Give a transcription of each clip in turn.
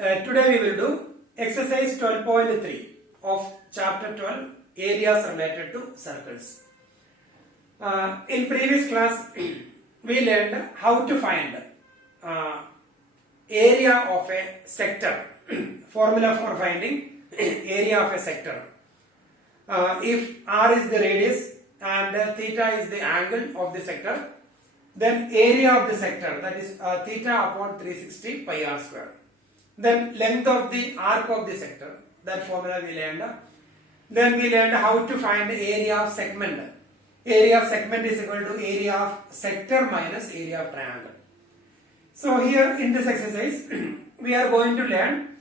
Today we will do exercise 12.3 of chapter 12, areas related to circles. In previous class we learned how to find area of a sector. Formula for finding area of a sector. If r is the radius and theta is the angle of the sector, then area of the sector, that is theta upon 360 pi r square. Then length of the arc of the sector, that formula we learned. Then we learned how to find area of segment. Area of segment is equal to area of sector minus area of triangle. So here in this exercise we are going to learn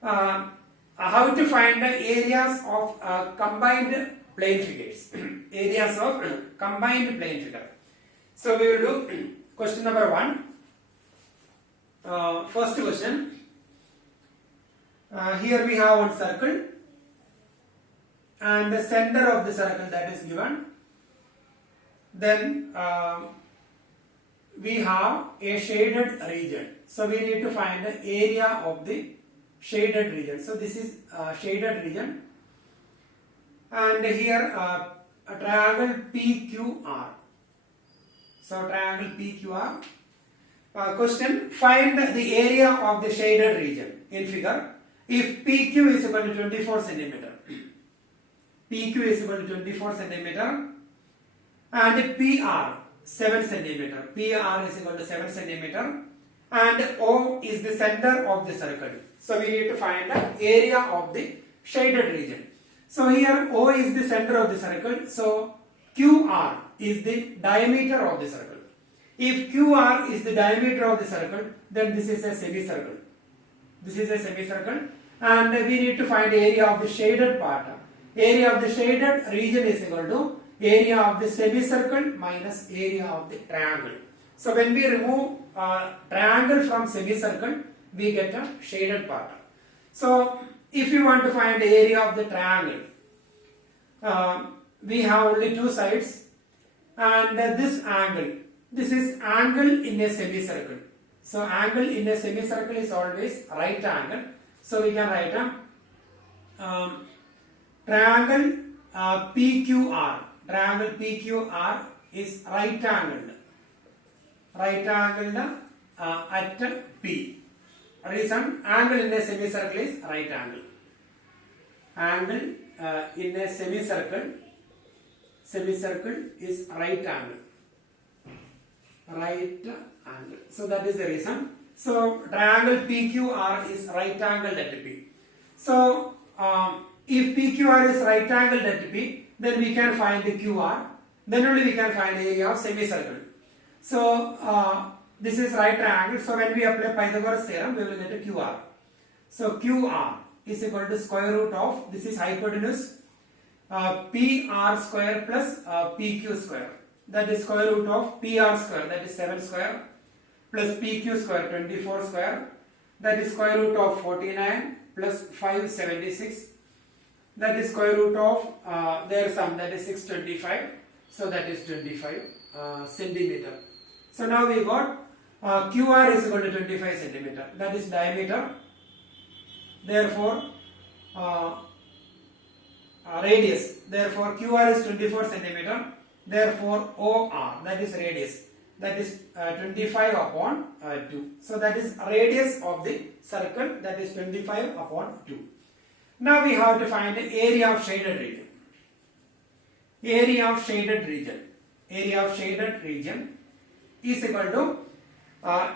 how to find the areas of combined plane figures. Areas of combined plane figure. So we will do question number 1. First question. Here we have one circle and the center of the circle that is given. Then we have a shaded region. So we need to find the area of the shaded region. So this is shaded region, and here a triangle PQR. So triangle PQR. Question: find the area of the shaded region in figure if PQ is equal to 24 centimeter. PQ is equal to 24 centimeter and PR 7 centimeter. PR is equal to 7 centimeter and O is the center of the circle. So we need to find the area of the shaded region. So here O is the center of the circle. So QR is the diameter of the circle. If QR is the diameter of the circle, then this is a semicircle. This is a semicircle, and we need to find area of the shaded part. Area of the shaded region is equal to area of the semicircle minus area of the triangle. So when we remove triangle from semicircle, we get a shaded part. So if you want to find the area of the triangle, we have only two sides, and this angle, this is angle in a semicircle. So angle in a semicircle is always right angle. So we can write a triangle PQR. Triangle PQR is right angled. Right angled at P. Reason: angle in a semicircle is right angle. Angle in a semicircle is right angle. Right angle. So that is the reason. So triangle PQR is right angled at P. So if PQR is right angled at P, then we can find the QR. Then only we can find the area of semicircle. So this is right triangle. So when we apply Pythagoras theorem, we will get a QR. So QR is equal to square root of, this is hypotenuse, PR square plus PQ square. That is square root of PR square, that is 7 square, plus PQ square, 24 square, that is square root of 49 plus 576, that is square root of their sum, that is 625, so that is 25 centimeter. So now we got QR is equal to 25 centimeter, that is diameter. Therefore radius, therefore QR is 24 centimeter. Therefore OR, that is radius, that is 25 upon 2. So that is radius of the circle, that is 25 upon 2. Now we have to find the area of shaded region. Area of shaded region. Area of shaded region is equal to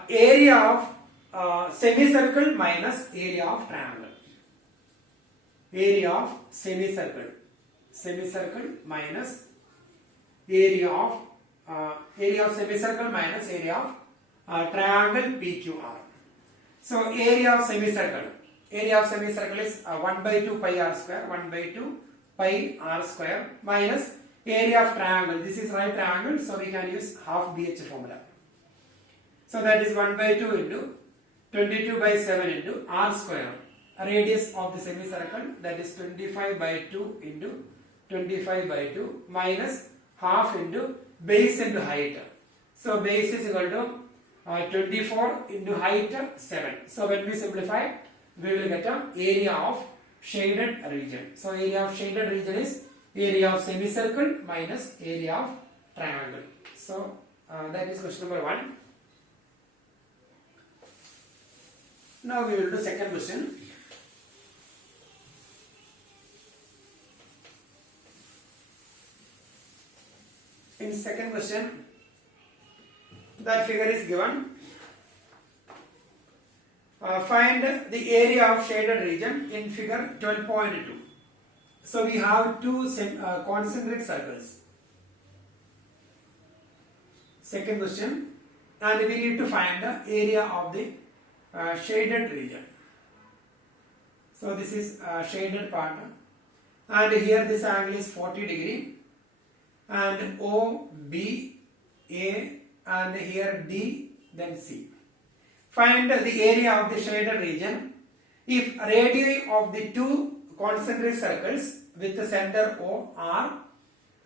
area of semicircle minus area of triangle. Area of semicircle. Semicircle minus area of semicircle minus area of triangle PQR. So area of semicircle. Area of semicircle is 1 by 2 pi r square, 1 by 2 pi r square minus area of triangle. This is right triangle, so we can use half BH formula. So that is 1 by 2 into 22 by 7 into r square. Radius of the semicircle, that is 25 by 2 into 25 by 2 minus half into base into height. So base is equal to 24 into height 7. So when we simplify, we will get a area of shaded region. So area of shaded region is area of semicircle minus area of triangle. So that is question number 1. Now we will do second question. In second question, that figure is given. Find the area of shaded region in figure 12.2. So we have two concentric circles. Second question, and we need to find the area of the shaded region. So this is shaded part, and here this angle is 40 degree, and O, B, A, and here D, then C. Find the area of the shaded region if radii of the two concentric circles with the center O R,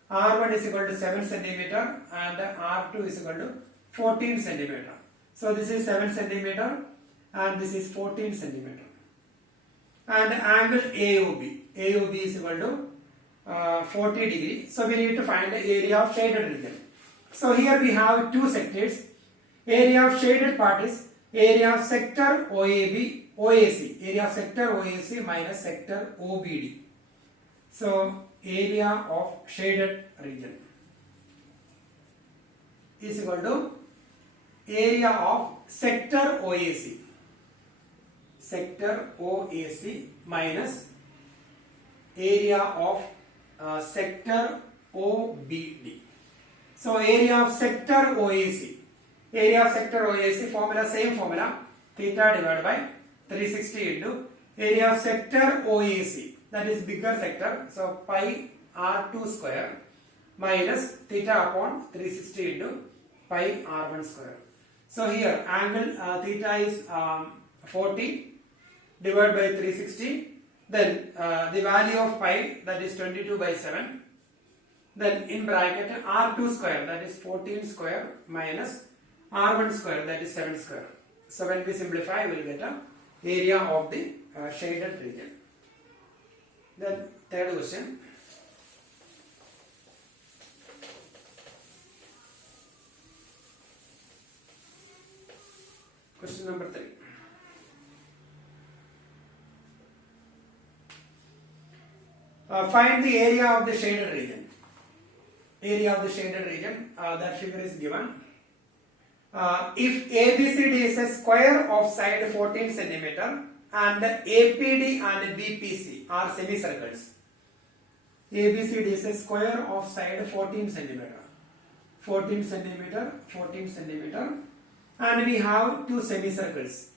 R1 is equal to 7 centimeter and R2 is equal to 14 centimeter. So this is 7 centimeter and this is 14 centimeter. And angle AOB, AOB is equal to 40 degree. So we need to find the area of shaded region. So here we have two sectors. Area of shaded part is area of sector OAC, area of sector OAC minus sector OBD. So area of shaded region is equal to area of sector OAC, sector OAC minus area of sector OBD. So area of sector OAC, area of sector OAC formula, same formula, theta divided by 360 into area of sector OAC, that is bigger sector, so pi R2 square minus theta upon 360 into pi R1 square. So here angle theta is 40 divided by 360, then the value of pi, that is 22 by 7, then in bracket R2 square, that is 14 square minus R1 square, that is 7 square. So when we simplify, we will get a area of the shaded region. Then third question. Question number 3. Find the area of the shaded region. Area of the shaded region, that figure is given. If ABCD is a square of side 14 centimeter and APD and BPC are semicircles. ABCD is a square of side 14 centimeter, 14 centimeter, 14 centimeter, and we have two semicircles.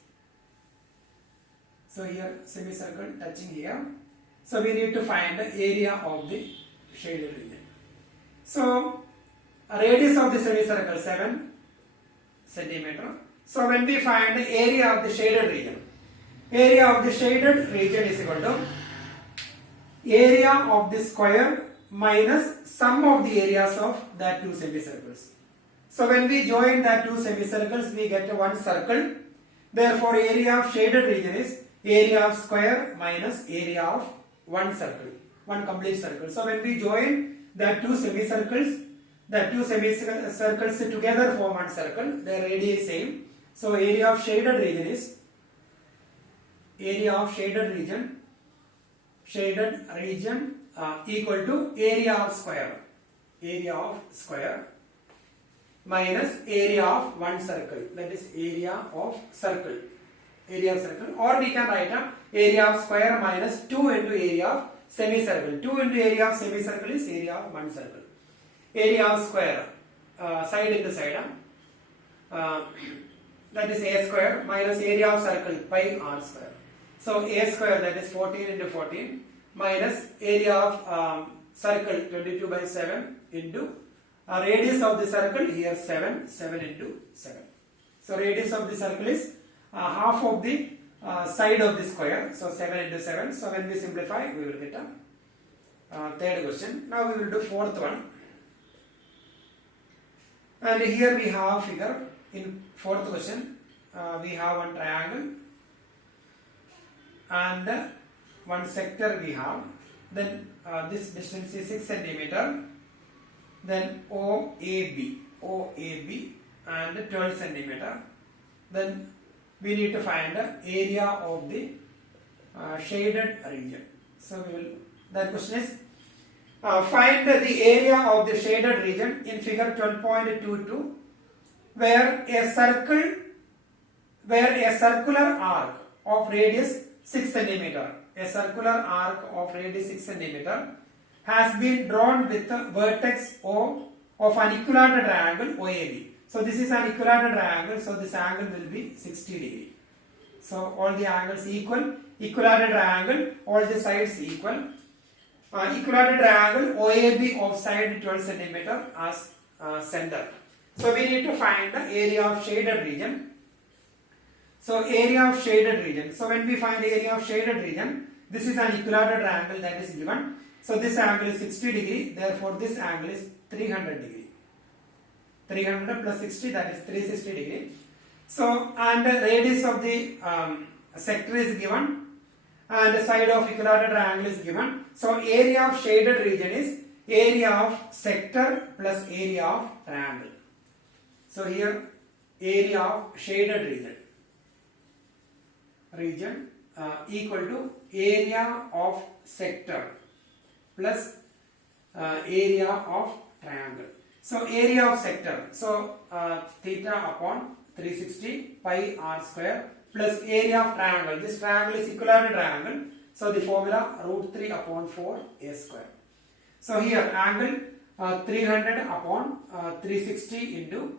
So here semicircle touching here. So we need to find the area of the shaded region. So radius of the semicircle 7 centimeter. So when we find the area of the shaded region, area of the shaded region is equal to area of the square minus sum of the areas of that two semicircles. So when we join that two semicircles, we get one circle. Therefore area of shaded region is area of square minus area of one circle, one complete circle. So when we join that two semicircles, the two semicircles together form one circle, their radii is same. So area of shaded region is area of shaded region equal to area of square minus area of one circle, that is area of circle, or we can write a area of square minus 2 into area of semicircle. 2 into area of semicircle is area of one circle. Area of square, side into side, that is a square minus area of circle pi r square. So a square, that is 14 into 14 minus area of circle 22 by 7 into radius of the circle here 7 into 7. So radius of the circle is half of the side of the square, so 7 into 7. So when we simplify, we will get a third question. Now we will do fourth one. And here we have figure in fourth question. We have one triangle and one sector we have. Then this distance is 6 centimeter. Then OAB and 12 centimeter. Then we need to find the area of the shaded region. So we will. That question is find the area of the shaded region in figure 12.22, where a circular arc of radius 6 centimeter, has been drawn with the vertex O of an equilateral triangle OAB. So this is an equilateral triangle, so this angle will be 60 degree. So all the angles equal, equilateral triangle, all the sides equal. Equilateral triangle OAB of side 12 centimeter as center. So we need to find the area of shaded region. So area of shaded region. So when we find the area of shaded region, this is an equilateral triangle that is given. So this angle is 60 degree, therefore this angle is 300 degree. 300 plus 60, that is 360 degree. So, and the radius of the sector is given, and the side of equilateral triangle is given. So area of shaded region is area of sector plus area of triangle. So here area of shaded region equal to area of sector plus area of triangle. So area of sector, so theta upon 360 pi r square plus area of triangle. This triangle is equilateral triangle, so the formula root 3 upon 4 a square. So here angle 300 upon 360 into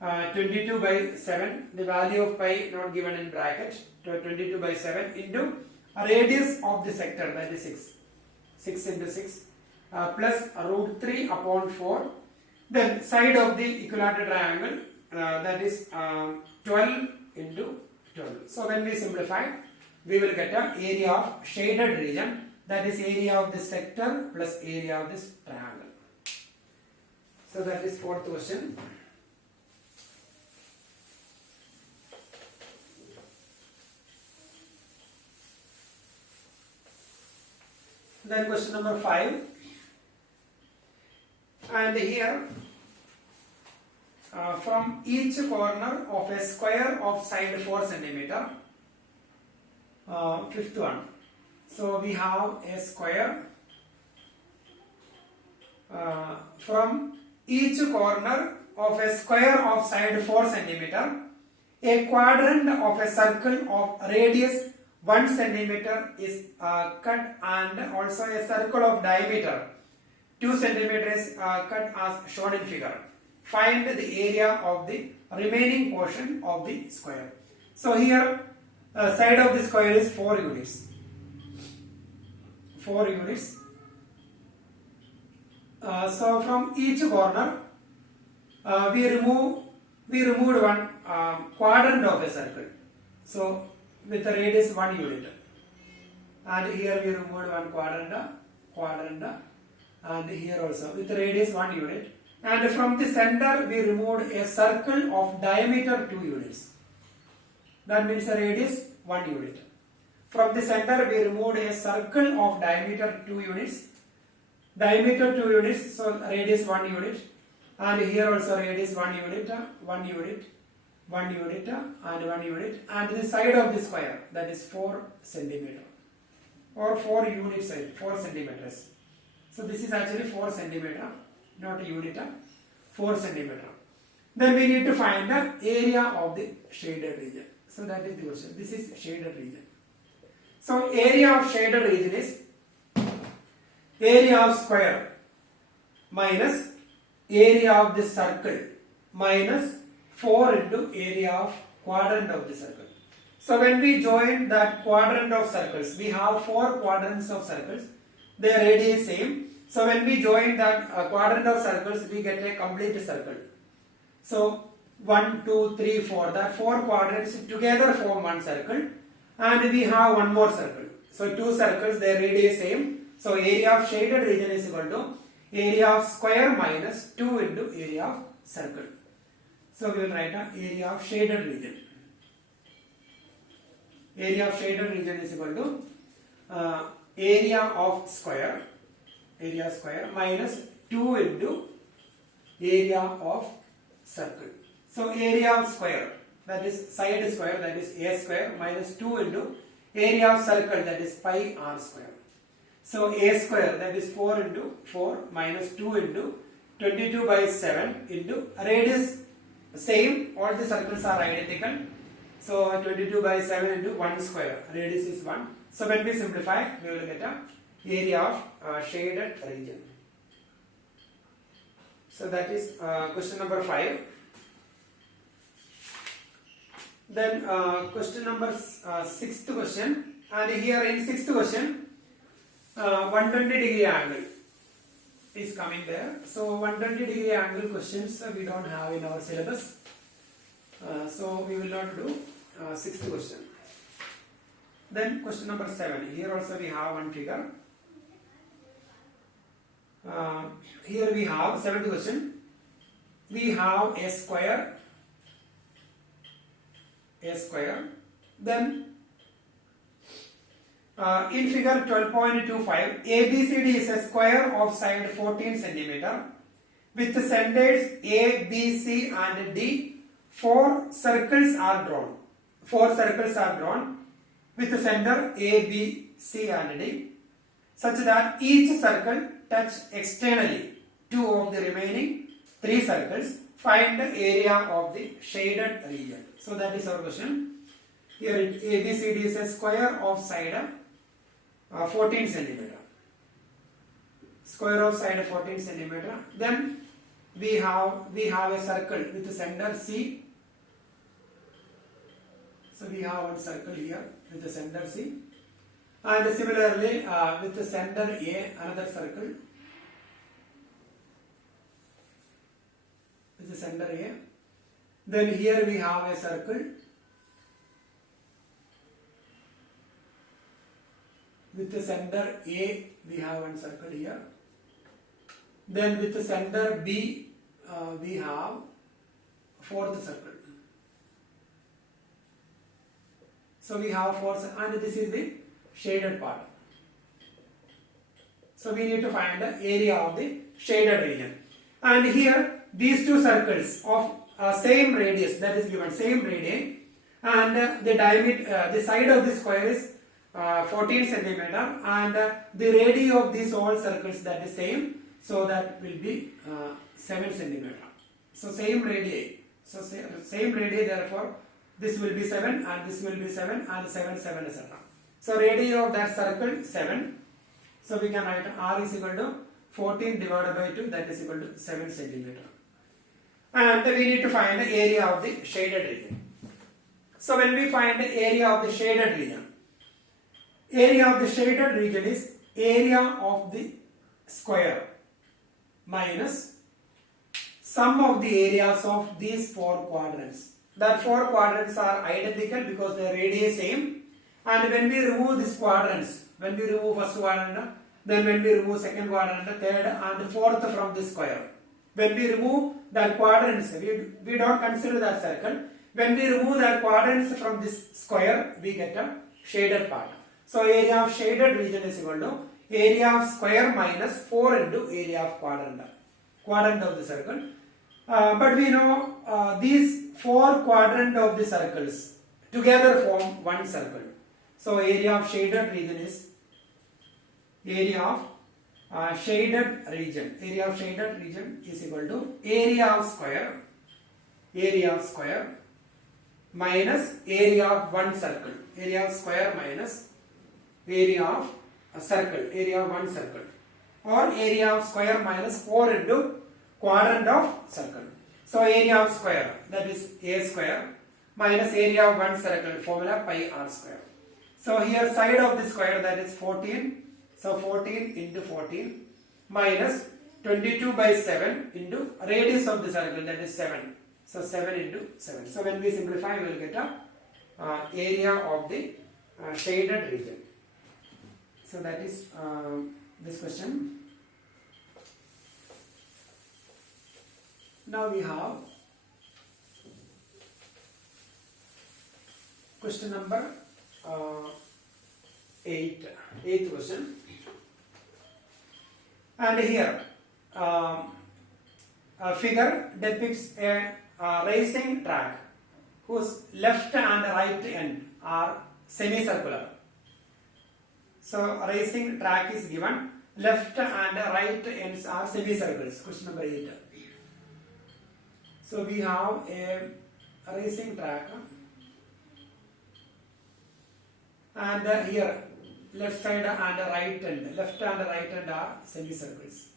22 by 7, the value of pi not given in bracket, 22 by 7 into radius of the sector, that is 6 into 6 plus root 3 upon 4. Then side of the equilateral triangle, that is 12 into 12. So when we simplify, we will get an area of shaded region, that is area of this sector plus area of this triangle. So that is fourth question. Then question number 5, and here from each corner of a square of side 4 centimeter, fifth one. So we have a square from each corner of a square of side 4 centimeter, a quadrant of a circle of radius 1 centimeter is cut, and also a circle of diameter 2 centimeters cut as shown in figure. Find the area of the remaining portion of the square. So here side of the square is 4 units. 4 units. So from each corner we removed one quadrant of a circle. So with the radius 1 unit, and here we removed one quadrant, and here also with the radius 1 unit, and from the center we removed a circle of diameter 2 units. That means the radius 1 unit. From the center we removed a circle of diameter 2 units. Diameter 2 units, so radius 1 unit, and here also radius 1 unit, 1 unit, 1 unit, and 1 unit, and the side of the square, that is 4 centimeter or 4 unit side, 4 centimeters. So this is actually 4 centimeter, not a unit, 4 centimeter. Then we need to find the area of the shaded region. So that is the question. This is shaded region. So area of shaded region is area of square minus area of the circle minus 4 into area of quadrant of the circle. So when we join that quadrant of circles, we have 4 quadrants of circles, their radius same. So when we join that quadrant of circles, we get a complete circle. So 1, 2, 3, 4, that 4 quadrants together form one circle, and we have one more circle. So 2 circles, their radius same. So area of shaded region is equal to area of square minus 2 into area of circle. So we will write area of shaded region. area of shaded region is equal to area of square minus 2 into area of circle. So area of square, that is side square, that is a square, minus 2 into area of circle, that is pi r square. So a square, that is 4 into 4 minus 2 into 22 by 7 into radius same, all the circles are identical. So 22 by 7 into 1 square, radius is 1. So when we simplify, we will get a area of shaded region. So that is question number 5. Then question number 6th question, and here in 6th question 120 degree angle is coming there. So 120 degree angle questions we don't have in our syllabus, so we will not do 6th question. Then question number 7, here also we have one figure. Here we have 7th question. We have a square. Then in figure 12.25, ABCD is a square of side 14 centimeter with the centers A, B, C and D. 4 circles are drawn. 4 circles are drawn with the center A, B, C and D, such that each circle touch externally 2 of the remaining 3 circles. Find the area of the shaded region. So that is our question. Here ABCD is a square of side 14 centimeter. Square of side 14 centimeter. Then we have a circle with the center C. So we have one circle here with the center C, and similarly with the center A, another circle with the center A. Then here we have a circle with the center A, we have one circle here. Then with the center B, we have 4th circle. So we have 4, and this is the shaded part. So we need to find the area of the shaded region. And here these 2 circles of same radius, that is given, same radii, and the diameter, the side of the square is 14 centimeter, and the radii of these all circles, that is same, so that will be 7 centimeter. So same radii. So same radii, therefore this will be 7 and this will be 7 and 7, 7, etc. So radii of that circle 7. So we can write R is equal to 14 divided by 2, that is equal to 7 centimeter. And we need to find the area of the shaded region. So when we find the area of the shaded region is area of the square minus sum of the areas of these 4 quadrants. That 4 quadrants are identical because the radii is same. And when we remove these quadrants, when we remove first quadrant, then when we remove second quadrant, third and fourth from this square, when we remove that quadrants, we don't consider that circle. When we remove that quadrants from this square, we get a shaded part. So area of shaded region is equal to area of square minus 4 into area of quadrant of the circle. But we know these 4 quadrant of the circles together form one circle. So area of shaded region is area of shaded region. Area of shaded region is equal to area of square minus area of one circle. Area of square minus area of a circle. Area of one circle, or area of square minus 4 into quadrant of circle. So area of square, that is a square, minus area of one circle, formula pi r square. So here side of the square, that is 14. So 14 into 14 minus 22 by 7 into radius of the circle, that is 7. So 7 into 7. So when we simplify, we will get a area of the shaded region. So that is this question. Now we have question number eighth question. And here a figure depicts a racing track whose left and right end are semicircular. So racing track is given, left and right ends are semicircles. Question number 8. So we have a racing track, and here left side and right end, left and right end are semicircles.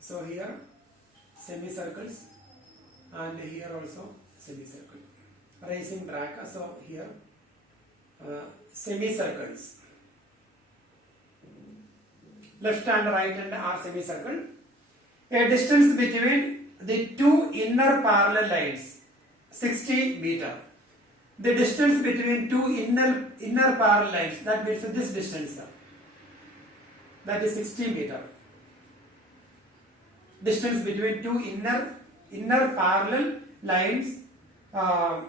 So here semicircles, and here also semicircle. Racing track, so here semicircles. Left and right end are semicircle. A distance between the two inner parallel lines 60 meter. The distance between two inner parallel lines, that means this distance, that is 60 meter. Distance between two inner parallel lines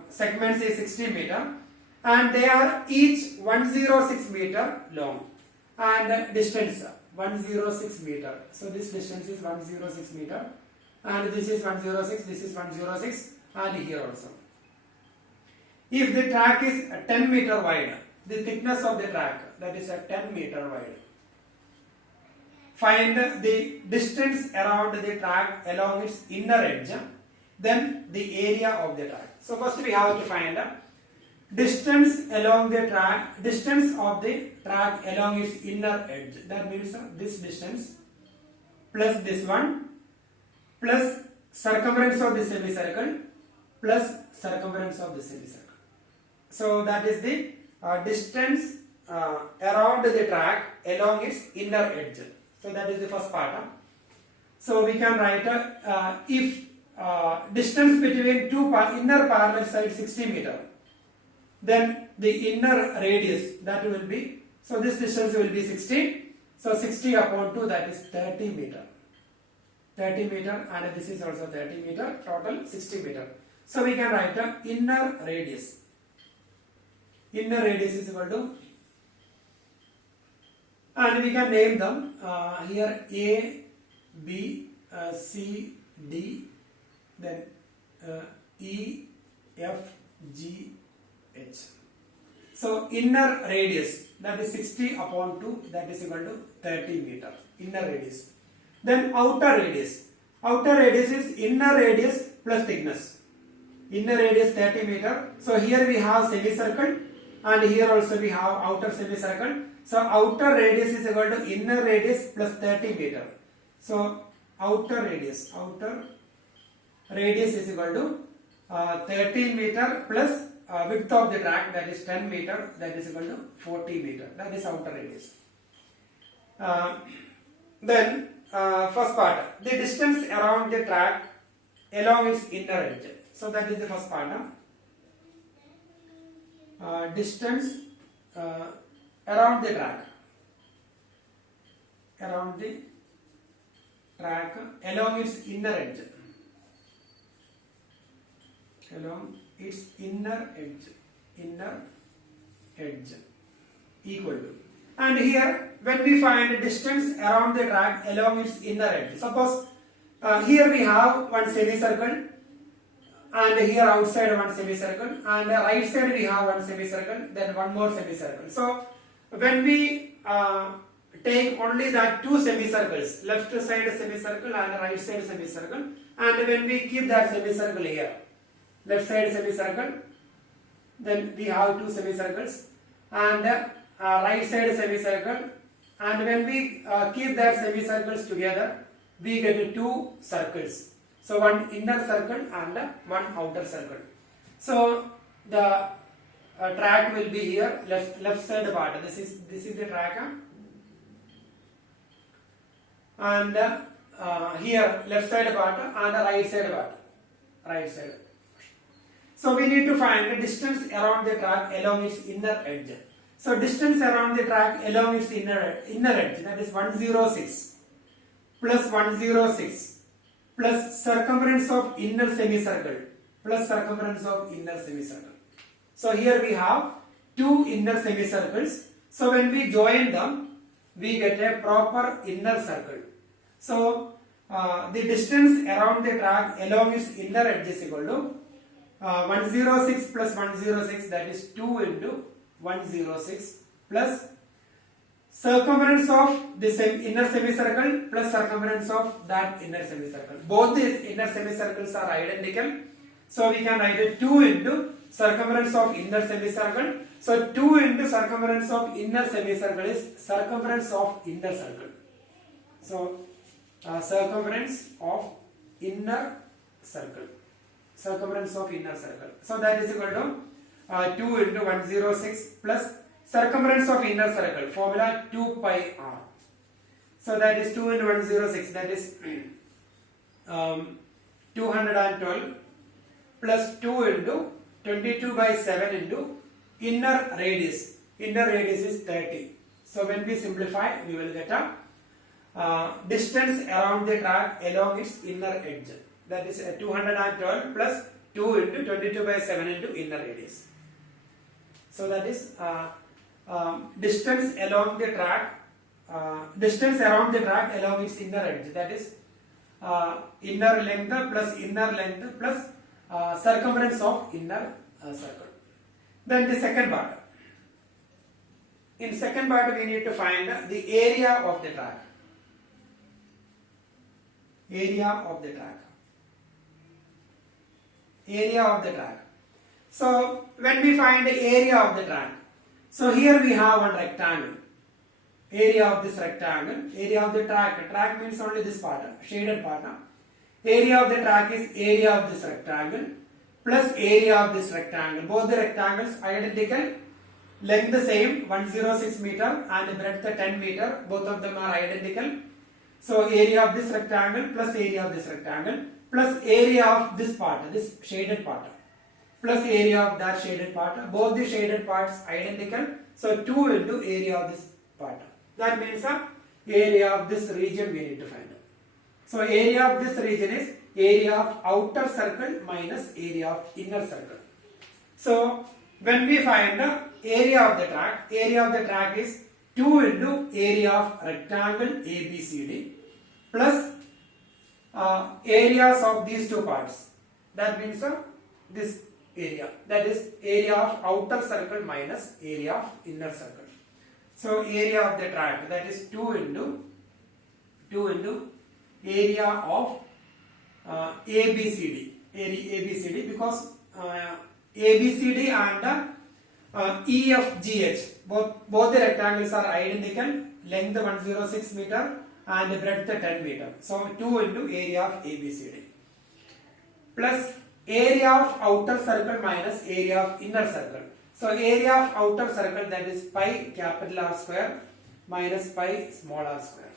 segments is 60 meter, and they are each 106 meter long, and distance 106 meter. So this distance is 106 meter, and this is 106, this is 106, and here also. If the track is 10 meter wide, the thickness of the track, that is 10 meter wide. Find the distance around the track along its inner edge, then the area of the track. So first we have to find distance along the track, distance of the track along its inner edge. That means this distance plus this one plus circumference of the semicircle plus circumference of the semicircle. So that is the distance around the track along its inner edge. So that is the first part. So we can write if distance between two inner parallel sides 60 meter, then the inner radius, that will be, so this distance will be 60. So 60 upon 2, that is 30 meter. 30 meter, and this is also 30 meter, total 60 meter. So we can write inner radius. Inner radius is equal to, and we can name them here A, B, C, D, then E, F, G, H. So inner radius, that is 60 upon 2, that is equal to 30 meter. Inner radius. Then outer radius. Outer radius is inner radius plus thickness. Inner radius 30 meter. So here we have semicircle, and here also we have outer semicircle. So outer radius is equal to inner radius plus 30 meter. So outer radius is equal to 30 meter plus width of the track, that is 10 meter, that is equal to 40 meter. That is outer radius. Then first part, the distance around the track along its inner edge. So that is the first part. Distance around the track along its inner edge, along its inner edge equal to, and here when we find distance around the track along its inner edge, suppose here we have one semicircle, and here outside one semicircle, and right side we have one semicircle, then one more semicircle. So when we take only that two semicircles, left side semicircle and right side semicircle, and when we keep that semicircle here, left side semicircle, then we have two semicircles, and right side semicircle, and when we keep that semicircles together, we get two circles. So one inner circle and one outer circle. So the track will be here, left side part. This is the track, and here left side part and right side part. Right side. So we need to find the distance around the track along its inner edge. So distance around the track along its inner edge, that is 106 plus 106 plus circumference of inner semicircle plus circumference of inner semicircle. So here we have two inner semicircles. So when we join them, we get a proper inner circle. So the distance around the track along its inner edge is equal to 106 plus 106, that is 2 into 106, plus circumference of this inner semicircle plus circumference of that inner semicircle. Both these inner semicircles are identical. So we can write it 2 into circumference of inner semicircle. So 2 into circumference of inner semicircle is circumference of inner circle. So circumference of inner circle. Circumference of inner circle. So that is equal to 2 into 106 plus circumference of inner circle. Formula 2 pi r. So that is 2 into 106. That is 212 plus 2 into 22 by 7 into inner radius. Inner radius is 30. So when we simplify, we will get a distance around the track along its inner edge. That is 212 plus 2 into 22 by 7 into inner radius. So that is distance along the track, distance around the track along its inner edge. That is inner length plus circumference of inner circle. Then the second part. In second part, we need to find the area of the track. Area of the track. Area of the track. So when we find the area of the track, so here we have one rectangle. Area of this rectangle, area of the track. Track means only this part, shaded part. Area of the track is area of this rectangle plus area of this rectangle. Both the rectangles identical, length the same, 106 meter, and breadth 10 meter. Both of them are identical. So area of this rectangle plus area of this rectangle plus area of this part, this shaded part, plus area of that shaded part. Both the shaded parts identical. So 2 into area of this part. That means area of this region we need to find out. So area of this region is area of outer circle minus area of inner circle. So when we find the area of the track is 2 into area of rectangle ABCD plus areas of these two parts. That means this area, that is area of outer circle minus area of inner circle. So area of the track, that is 2 into area of ABCD, because ABCD and EFGH, both the rectangles are identical, length 106 meter and breadth 10 meter. So 2 into area of ABCD plus area of outer circle minus area of inner circle. So area of outer circle, that is pi capital R square minus pi small r square.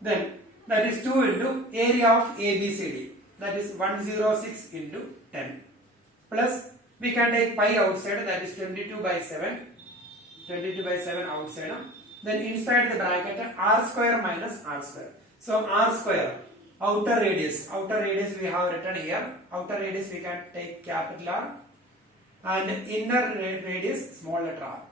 Then that is 2 into area of ABCD, that is 106 into 10 plus we can take pi outside, that is 22 by 7 outside. Then inside the bracket r square minus r square. So r square, outer radius we have written here. Outer radius we can take capital R and inner radius small letter r.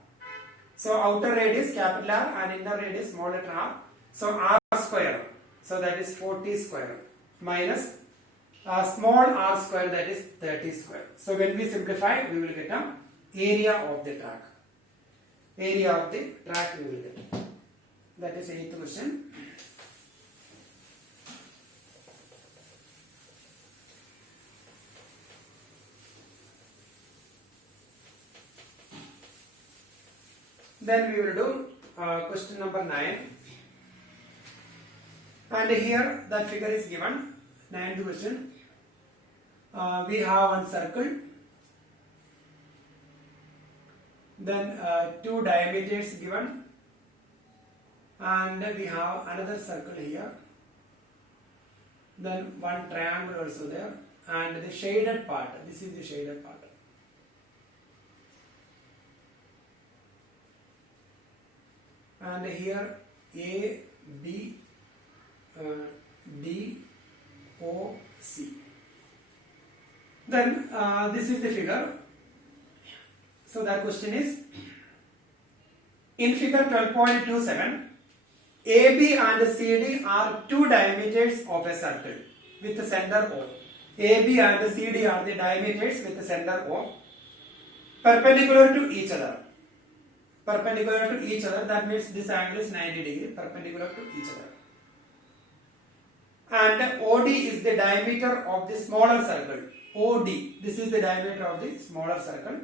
So outer radius capital R and inner radius small letter r. So r square, so that is 40 square minus small r square, that is 30 square. So when we simplify, we will get a area of the track. Area of the track we will get. That is 8th question. Then we will do question number 9. And here that figure is given, 9th question. We have one circle, then 2 diameters given, and we have another circle here, then one triangle also there, and the shaded part, this is the shaded part. And here A, B, D, O, C. Then this is the figure. So that question is, in figure 12.27, AB and CD are two diameters of a circle with the center O. AB and CD are the diameters with the center O, perpendicular to each other. Perpendicular to each other, that means this angle is 90 degrees, perpendicular to each other. And OD is the diameter of the smaller circle. OD, this is the diameter of the smaller circle.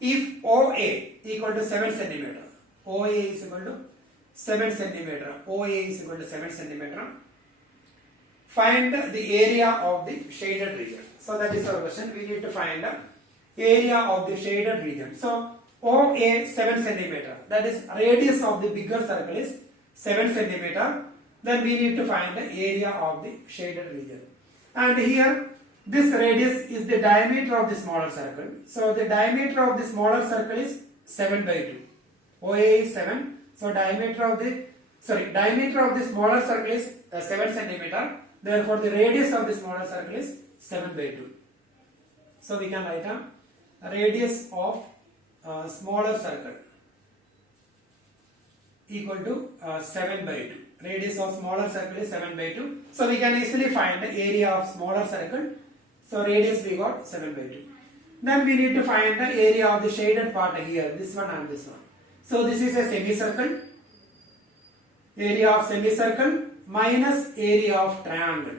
If OA equal to 7 centimeter, OA is equal to 7 centimeter, OA is equal to 7 centimeter, find the area of the shaded region. So that is our question. We need to find the area of the shaded region. So OA 7 centimeter, that is radius of the bigger circle is 7 centimeter. Then we need to find the area of the shaded region. And here this radius is the diameter of the smaller circle. So the diameter of the smaller circle is 7 by 2. OA is 7. So diameter of the smaller circle is 7 centimeter. Therefore the radius of the smaller circle is 7 by 2. So we can write down radius of smaller circle equal to 7 by 2. Radius of smaller circle is 7 by 2. So we can easily find the area of smaller circle. So radius we got 7 by 2. Then we need to find the area of the shaded part here, this one and this one. So this is a semicircle. Area of semicircle minus area of triangle.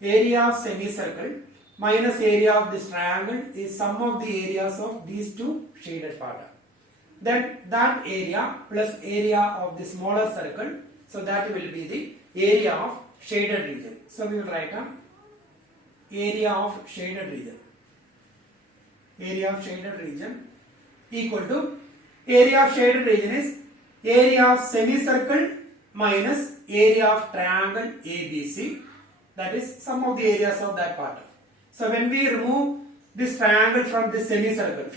Area of semicircle minus area of this triangle is sum of the areas of these two shaded parts. Then that area plus area of the smaller circle, so that will be the area of shaded region. So we will write down area of shaded region. Area of shaded region equal to area of shaded region is area of semicircle minus area of triangle ABC, that is sum of the areas of that part. So when we remove this triangle from this semicircle,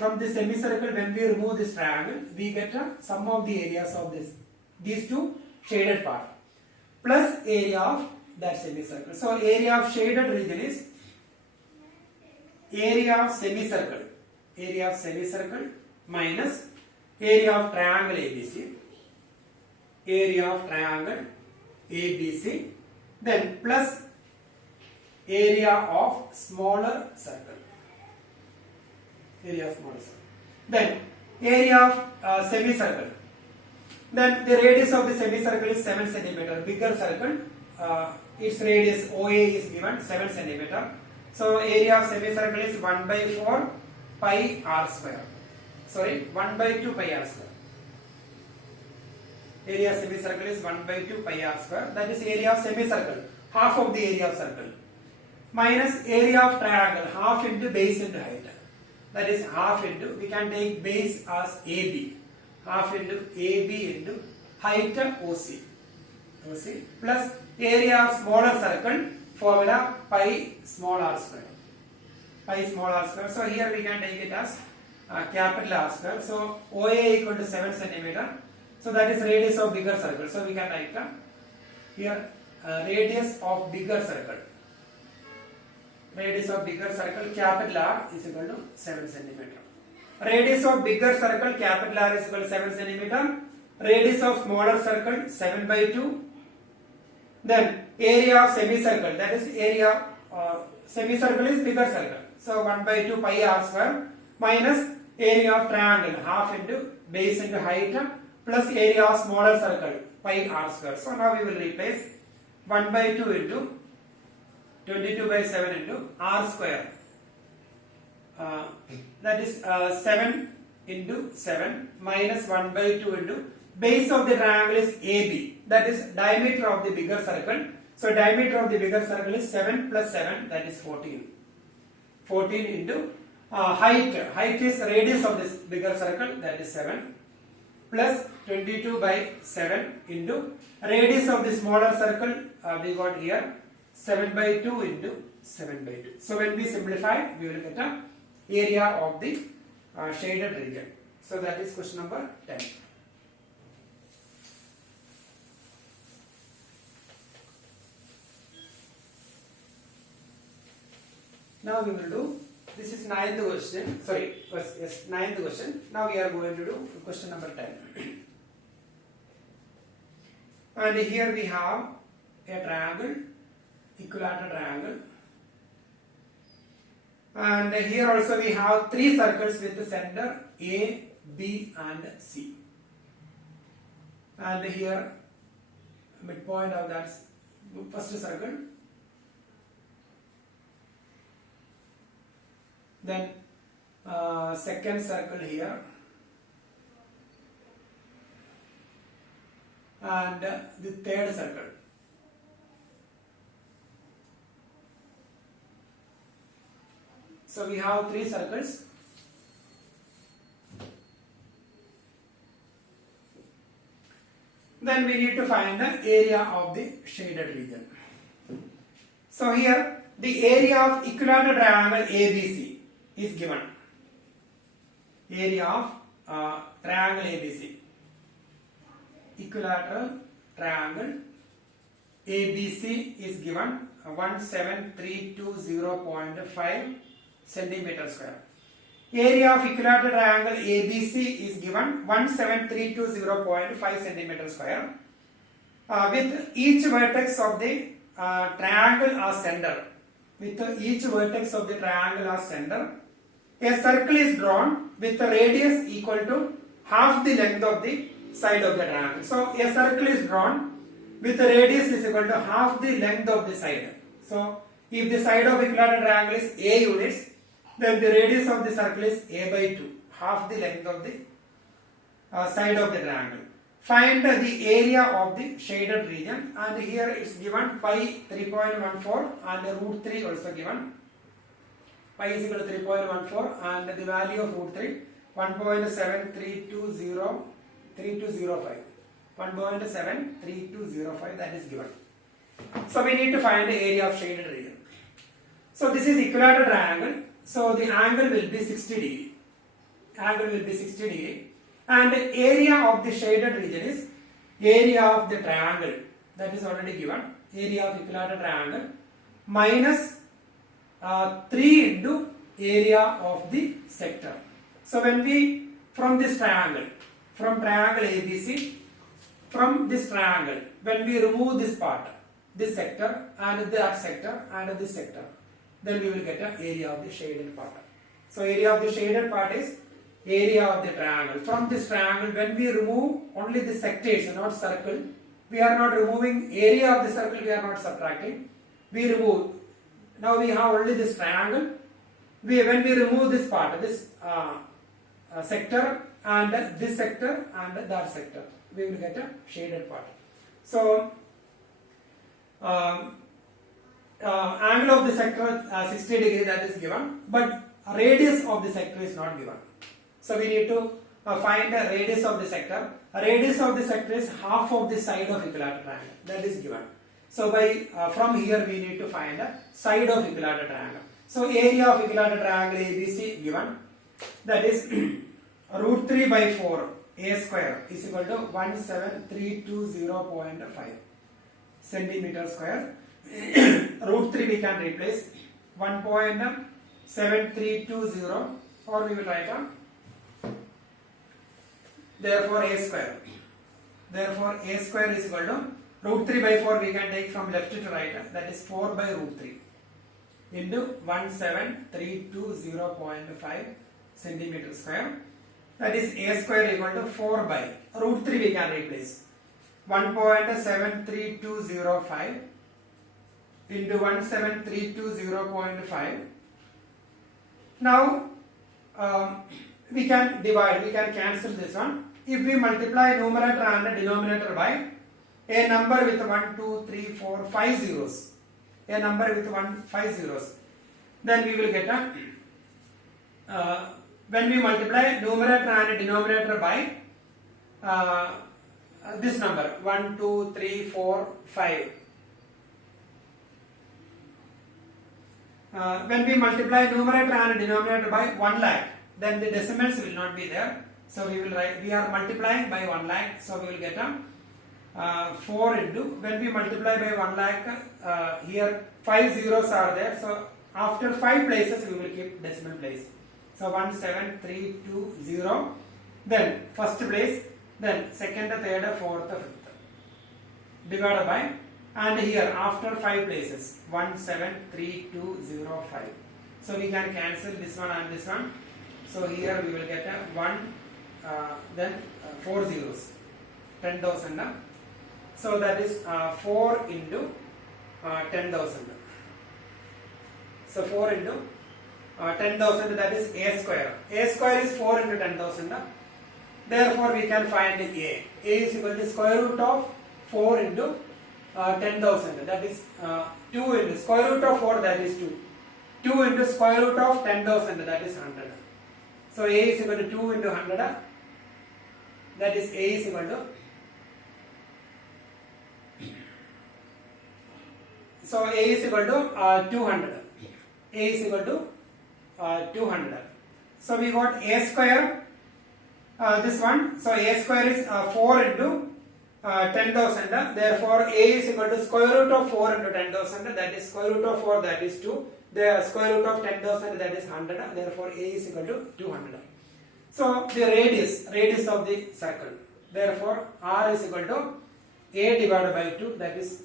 when we remove this triangle, we get a sum of the areas of these two shaded part plus area of that semicircle. So area of shaded region is area of semicircle minus area of triangle ABC, then plus area of smaller circle. Then area of semicircle. Then the radius of the semicircle is 7 centimeter. Bigger circle, its radius OA is given 7 centimeter. So area of semicircle is 1 by 4 pi r square. 1 by 2 pi r square. Area of semicircle is 1 by 2 pi r square. That is area of semicircle, half of the area of circle. Minus area of triangle, half into base into height. That is half into, we can take base as AB. Half into AB into height OC. Plus area of smaller circle, formula pi small r square. So here we can take it as capital R square. So OA equal to 7 centimeter. So that is radius of bigger circle. So we can write here radius of bigger circle. Radius of bigger circle capital R is equal to 7 centimeter. Radius of bigger circle capital R is equal to 7 centimeter. Radius of smaller circle 7 by 2. Then area of semicircle, that is area semicircle is bigger circle. So 1 by 2 pi r square minus area of triangle, half into base into height plus area of smaller circle pi r square. So now we will replace 1 by 2 into 22 by 7 into r square. That is 7 into 7 minus 1 by 2 into base of the triangle is AB, that is diameter of the bigger circle. So diameter of the bigger circle is 7 plus 7, that is 14. 14 into height is radius of this bigger circle, that is 7 plus 22 by 7 into radius of the smaller circle, we got here 7 by 2 into 7 by 2. So when we simplify, we will get a area of the shaded region. So that is question number 10. Now we will do, this is ninth question, sorry, yes, ninth question. Now we are going to do question number 10. And here we have a triangle, equilateral triangle. And here also we have three circles with the center A, B and C. And here midpoint of that first circle. Then second circle here. And the third circle. So we have three circles. Then we need to find the area of the shaded region. So here the area of equilateral triangle ABC is given. Area of triangle ABC. Equilateral triangle ABC is given 17320.5 centimeter square. Area of equilateral triangle ABC is given 17320.5 centimeter square. With each vertex of the triangle as center. With each vertex of the triangle as center, a circle is drawn with a radius equal to half the length of the side of the triangle. So a circle is drawn with a radius is equal to half the length of the side. So if the side of equilateral triangle is A units, then the radius of the circle is A by 2, half the length of the side of the triangle. Find the area of the shaded region, and here it's given pi 3.14 and root 3 also given. Pi is equal to 3.14 and the value of root 3 1.73205. 1.73205, that is given. So we need to find the area of shaded region. So this is equilateral triangle. So the angle will be 60 degree. Angle will be 60 degree. And the area of the shaded region is area of the triangle. That is already given. Area of equilateral triangle minus 3 into area of the sector. So when we, from this triangle, from triangle ABC, from this triangle, when we remove this part, this sector and that sector and this sector, then we will get an area of the shaded part. So area of the shaded part is area of the triangle. From this triangle, when we remove only the sectors, not circle, we are not removing area of the circle, we are not subtracting. We remove. Now we have only this triangle. When we remove this part, this sector and this sector and that sector, we will get a shaded part. So angle of the sector 60 degree, that is given, but radius of the sector is not given. So we need to find the radius of the sector. Radius of the sector is half of the side of equilateral triangle, that is given. So by from here we need to find the side of equilateral triangle. So area of equilateral triangle ABC given, that is root 3 by 4 a square is equal to 17320.5 centimeter square. Root 3 we can replace 1.7320, or we will write on therefore a square. Therefore a square is equal to root 3 by 4 we can take from left to right, that is 4 by root 3 into 17320.5 centimeter square. That is a square equal to 4 by root 3 we can replace 1.73205 into 17320.5. Now we can divide, we can cancel this one. If we multiply numerator and denominator by a number with 1, 2, 3, 4, 5 zeros, a number with 5 zeros, then we will get a when we multiply numerator and denominator by this number 1, 2, 3, 4, 5. When we multiply numerator and denominator by 1 lakh, then the decimals will not be there. So we will write, we are multiplying by 1 lakh, so we will get a 4 into, when we multiply by 1 lakh, here 5 zeros are there, so After 5 places, we will keep decimal place. So 17320. Then first place, then second, third, fourth, fifth. Divided by, and here after 5 places, 173205. So we can cancel this one and this one. So here we will get a 1, then 4 zeros, 10,000. So that is 4 into 10,000. So 4 into 10,000, that is a square. A square is 4 into 10,000. Therefore, we can find A. A is equal to square root of 4 into 10,000. That is 2 into square root of 4, that is 2. 2 into square root of 10,000, that is 100. So A is equal to 2 into 100. That is A is equal to. So A is equal to 200. A is equal to 200. So we got A square. This one. So A square is 4 into 10,000. Therefore, A is equal to square root of 4 into 10,000. That is square root of 4. That is 2. The square root of 10,000. That is 100. Therefore, A is equal to 200. So the radius of the circle. Therefore, R is equal to A divided by 2. That is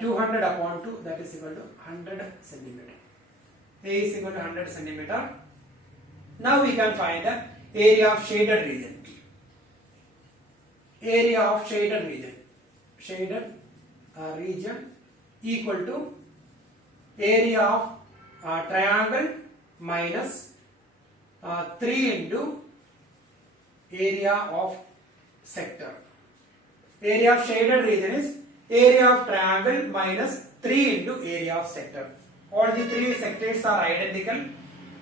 200 upon 2. That is equal to 100 centimeter. A is equal to 100 centimeter. Now we can find the area of shaded region. Area of shaded region. Shaded region equal to area of triangle minus 3 into area of sector. Area of shaded region is area of triangle minus 3 into area of sector. All the 3 sectors are identical.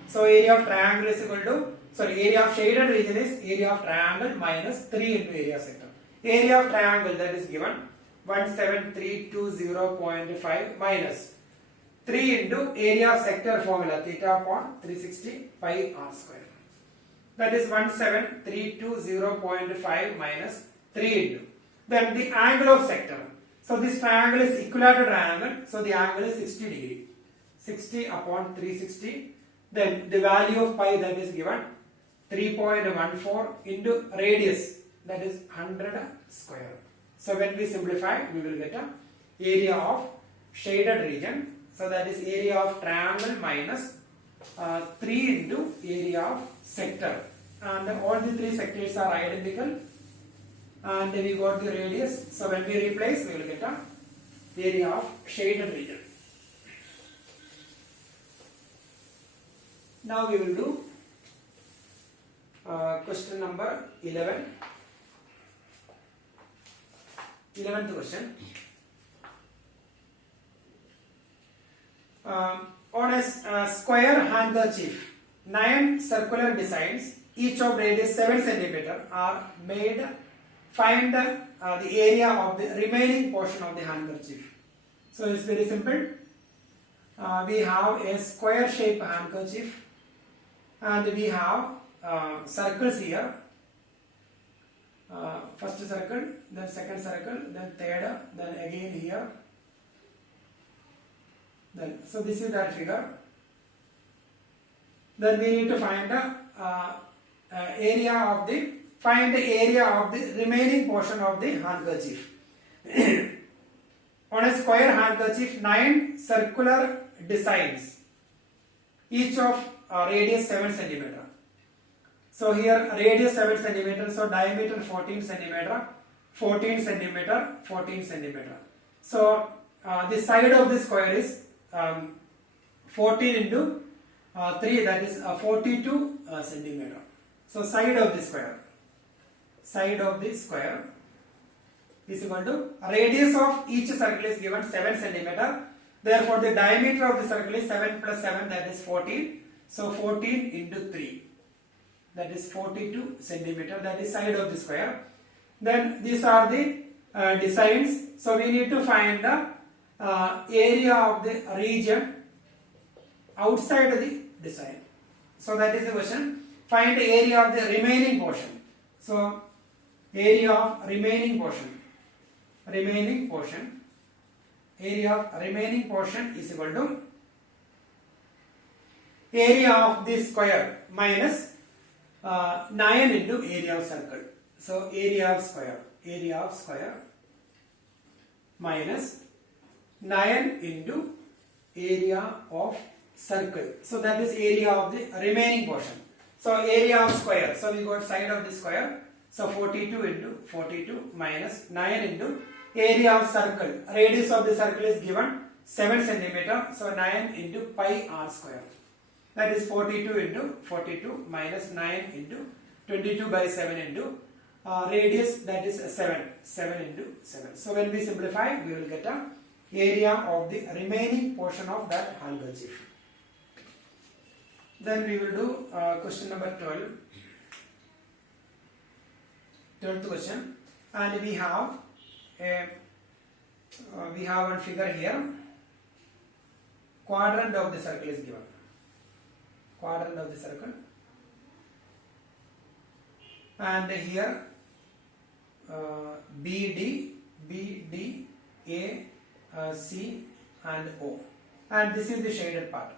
So area of triangle is equal to, area of shaded region is area of triangle minus 3 into area of sector. Area of triangle, that is given 17320.5 minus 3 into area of sector formula, theta upon 360 pi r square. That is 17320.5 minus 3 into. Then the angle of sector. So this triangle is equilateral triangle. So the angle is 60 degree. 60 upon 360. Then the value of pi, that is given 3.14 into radius, that is 100 square. So when we simplify, we will get a area of shaded region. So that is area of triangle minus 3 into area of sector. And all the 3 sectors are identical. And we got the radius. So when we replace, we will get a area of shaded region. Now we will do question number 11. 11th question. On a square handkerchief, 9 circular designs, each of radius 7 cm, are made. Find the area of the remaining portion of the handkerchief. So it's very simple. We have a square shaped handkerchief and we have circles here. First circle, then second circle, then third, then again here. Then, so this is that figure. Then we need to find the area of the remaining portion of the handkerchief. On a square handkerchief, 9 circular designs, each of radius 7 cm. So here radius 7 cm, so diameter 14 cm, 14 cm, 14 cm. So the side of the square is 14 into 3, that is 42 cm. So side of the square is equal to radius of each circle is given 7 cm. Therefore, the diameter of the circle is 7 plus 7, that is 14. So 14 into 3, that is 42 cm. That is side of the square. Then these are the designs. So we need to find the area of the region outside of the design. So that is the question. Find the area of the remaining portion. So area of remaining portion. Area of remaining portion is equal to area of this square minus 9 into area of circle. So area of square minus 9 into area of circle. So that is area of the remaining portion. So area of square. So we got side of the square. So 42 into 42 minus 9 into area of circle. Radius of the circle is given 7 centimeter. So 9 into pi r square. That is 42 into 42 minus 9 into 22 by 7 into radius, that is 7 into 7. So when we simplify, we will get a area of the remaining portion of that handkerchief. Then we will do question number 12th question, and we have one figure here. Quadrant of the circle is given. Quadrant of the circle, and here BD, A, C and O, and this is the shaded part.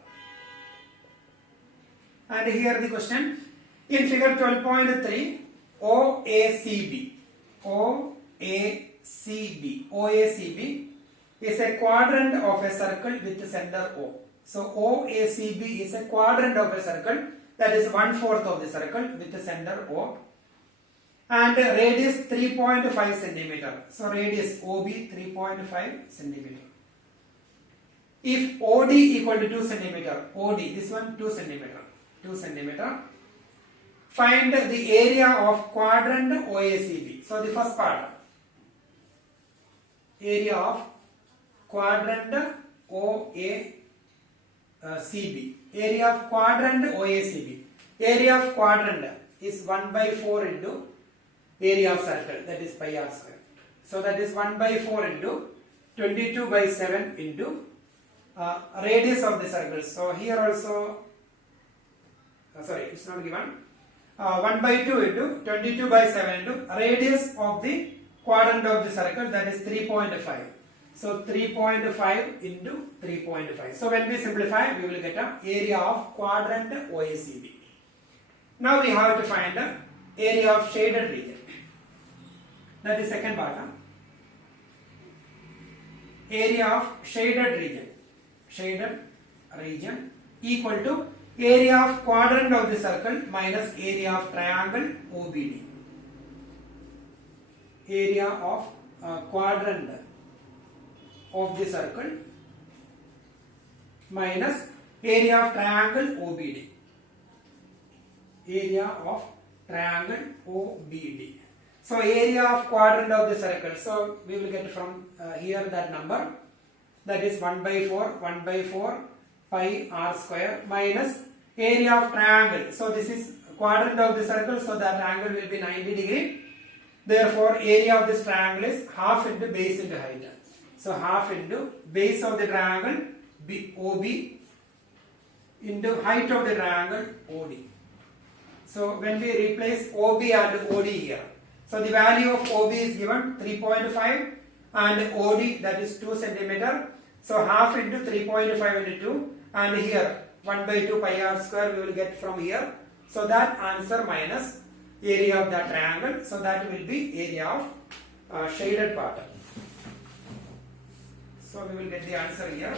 And here the question, in figure 12.3, OACB is a quadrant of a circle with center O. So OACB is a quadrant of a circle, that is 1/4 of the circle with the center O, and radius 3.5 centimeter. So radius OB 3.5 centimeter. If OD equal to 2 centimeter, OD, this one 2 centimeter, find the area of quadrant OACB. So the first part, area of quadrant OACB, area of quadrant OACB. Area of quadrant is 1/4 into area of circle, that is pi r square. So that is 1/4 into 22 by 7 into radius of the circle. So here also, sorry, it's not given. 1/2 into 22 by 7 into radius of the quadrant of the circle, that is 3.5. So 3.5 into 3.5. So when we simplify, we will get a area of quadrant OACB. Now we have to find the area of shaded region. That is second part. Area of shaded region equal to area of quadrant of the circle minus area of triangle OBD. Area of quadrant of the circle minus area of triangle OBD. Area of triangle OBD. So area of quadrant of the circle. So we will get from here that number, that is 1/4 pi r square minus area of triangle. So this is quadrant of the circle, so that angle will be 90 degree. Therefore area of this triangle is half into base into height. So half into base of the triangle OB into height of the triangle OD. So when we replace OB and OD here, so the value of OB is given 3.5 and OD, that is 2 centimeter. So half into 3.5 into 2, and here 1/2 pi r square we will get from here. So that answer minus area of that triangle. So that will be area of shaded part. So we will get the answer here.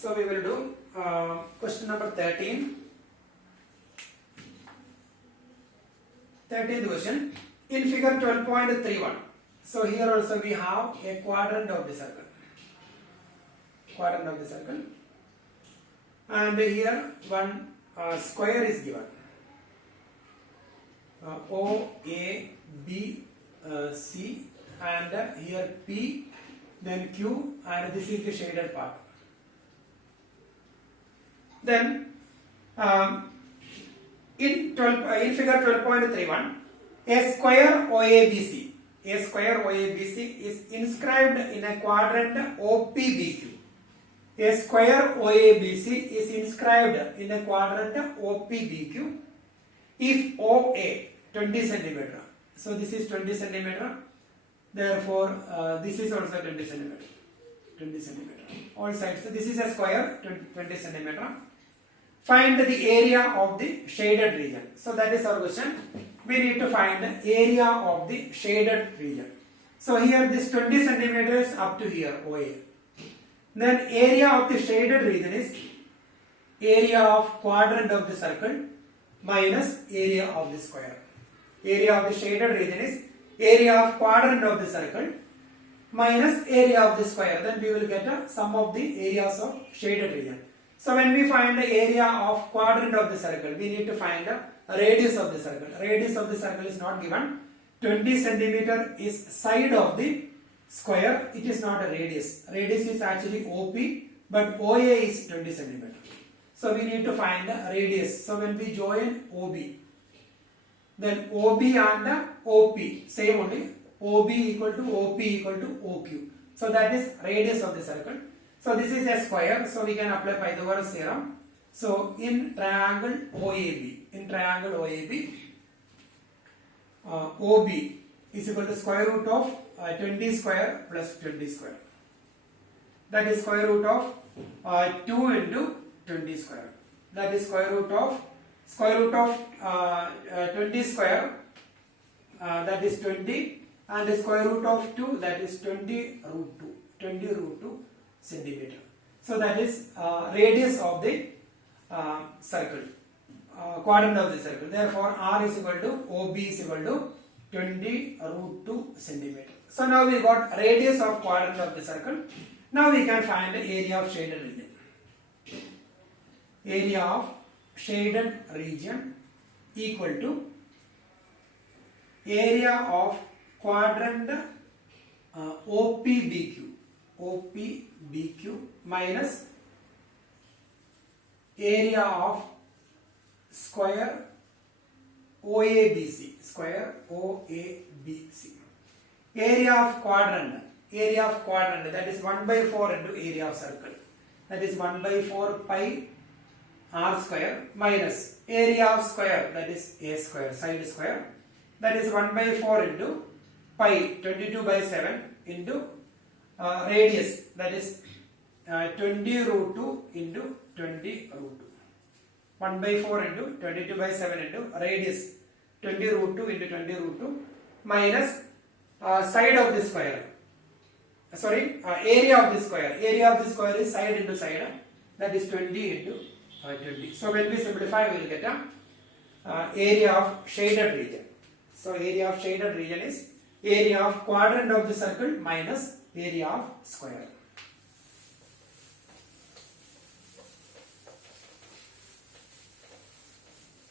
So we will do question number 13. 13th question. In figure 12.31. So here also we have a quadrant of the circle. Quadrant of the circle. And here one square is given. O, A, B, C, and here P, then Q, and this is the shaded part. Then in figure 12.31, a square OABC is inscribed in a quadrant OPBQ. A square OABC is inscribed in a quadrant OPBQ if OA 20 centimeter. So this is 20 centimeter. Therefore, this is also 20 centimeter. 20 centimeter. All sides. So this is a square 20 centimeter. Find the area of the shaded region. So that is our question. We need to find the area of the shaded region. So here this 20 centimeters up to here OA. Then area of the shaded region is area of quadrant of the circle minus area of the square. Area of the shaded region is area of quadrant of the circle minus area of the square. Then we will get a sum of the areas of shaded region. So when we find the area of quadrant of the circle, we need to find the radius of the circle. Radius of the circle is not given. 20 centimeter is side of the square. It is not a radius. Radius is actually OP, but OA is 20 centimeter. So we need to find the radius. So when we join OB, then OB and OP, same only. OB equal to OP equal to OQ. So that is radius of the circle. So this is a square. So we can apply Pythagoras theorem. So in triangle OAB, OB is equal to square root of 20 square plus 20 square. That is square root of 2 into 20 square. That is square root of 20 square. That is 20, and the square root of 2, that is 20 root 2. 20 root 2 centimeter. So that is radius of the circle, quadrant of the circle. Therefore, R is equal to OB is equal to 20 root 2 centimeter. So now we got radius of quadrant of the circle. Now we can find the area of shaded region. Area of shaded region equal to area of quadrant OPBQ minus area of square OABC. Area of quadrant, that is 1 by 4 into area of circle. That is 1 by 4 pi r square minus area of square, that is a square, side square. That is 1 by 4 into pi, 22 by 7 into radius, that is 20 root 2 into 20 root 2. 1 by 4 into 22 by 7 into radius 20 root 2 into 20 root 2 minus side of the square. Area of the square. Area of the square is side into side. That is 20 into 20. So when we simplify, we will get a area of shaded region. So area of shaded region is area of quadrant of the circle minus area of square.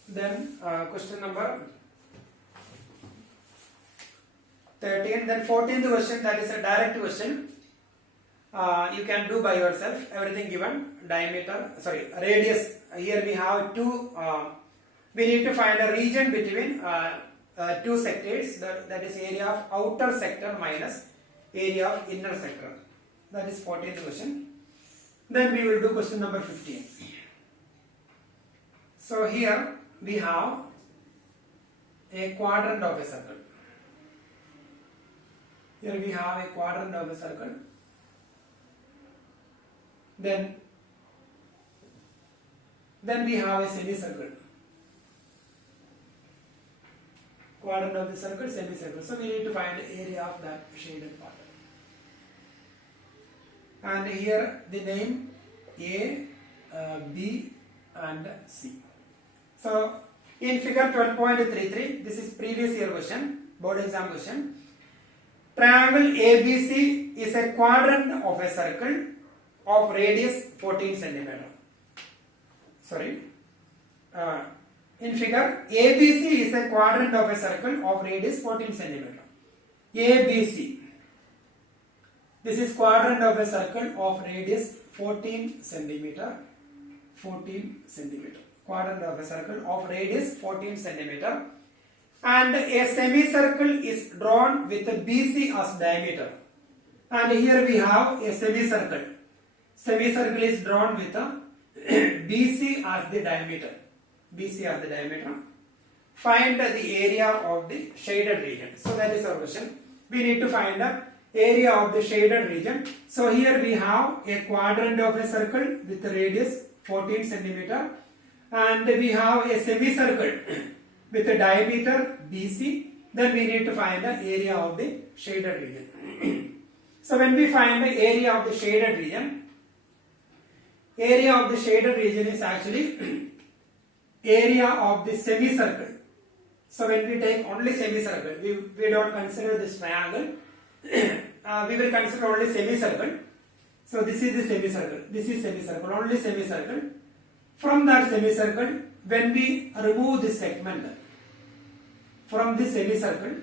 Then question number 13. Then 14th question, that is a direct question. You can do by yourself. Everything given. Radius. Here we have two. We need to find a region between two sectors. That is area of outer sector minus area of inner sector. That is 14th question. Then we will do question number 15. So here we have a quadrant of a circle. Here we have a quadrant of a circle. Then we have a semicircle. Quadrant of the circle, semicircle. So we need to find the area of that shaded part. And here the name A, B and C. So in figure 12.33, this is previous year question, board exam question. Triangle ABC is a quadrant of a circle of radius 14 centimeter. In figure, ABC is a quadrant of a circle of radius 14 centimeter. ABC. This is quadrant of a circle of radius 14 centimeter. 14 centimeter. Quadrant of a circle of radius 14 centimeter. And a semicircle is drawn with a BC as diameter. And here we have a semicircle. semicircle is drawn with a BC as the diameter. BC as the diameter. Find the area of the shaded region. So that is our question. We need to find the area of the shaded region. So here we have a quadrant of a circle with a radius 14 centimeter, and we have a semicircle with a diameter BC. Then we need to find the area of the shaded region. So when we find the area of the shaded region is actually area of the semicircle. So when we take only semicircle, we don't consider this triangle. We will consider only semicircle. So this is the semicircle. This is semicircle. Only semicircle. From that semicircle, when we remove this segment from this semicircle,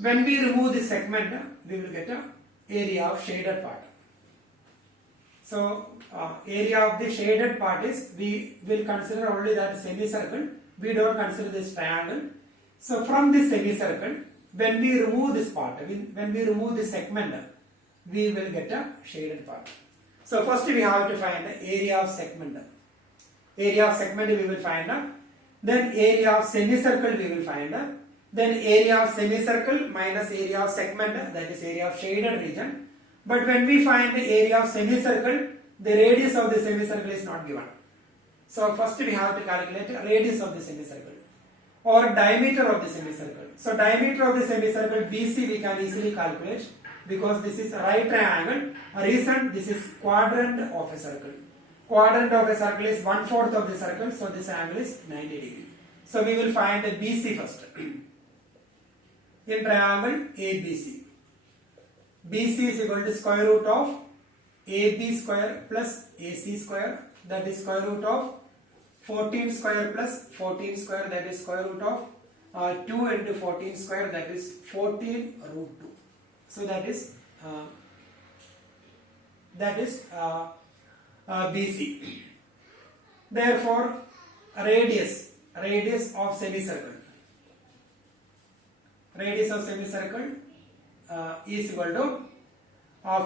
when we remove this segment, we will get a area of shaded part. So area of the shaded part is, we will consider only that semicircle. We don't consider this triangle. So from this semicircle, when we remove this part, when we remove this segment, we will get a shaded part. So first we have to find the area of segment. Area of segment we will find. Then area of semicircle we will find. Then area of semicircle minus area of segment, that is area of shaded region. But when we find the area of semicircle, the radius of the semicircle is not given. So first we have to calculate the radius of the semicircle or diameter of the semicircle. So diameter of the semicircle BC we can easily calculate, because this is a right triangle. A reason, this is quadrant of a circle. Quadrant of a circle is 1/4 of the circle, so this angle is 90 degree. So we will find the BC first. In triangle ABC, BC is equal to square root of AB square plus AC square, that is square root of 14 square plus 14 square, that is square root of 2 into 14 square, that is 14 root 2. So that is BC. Therefore, radius of semicircle is equal to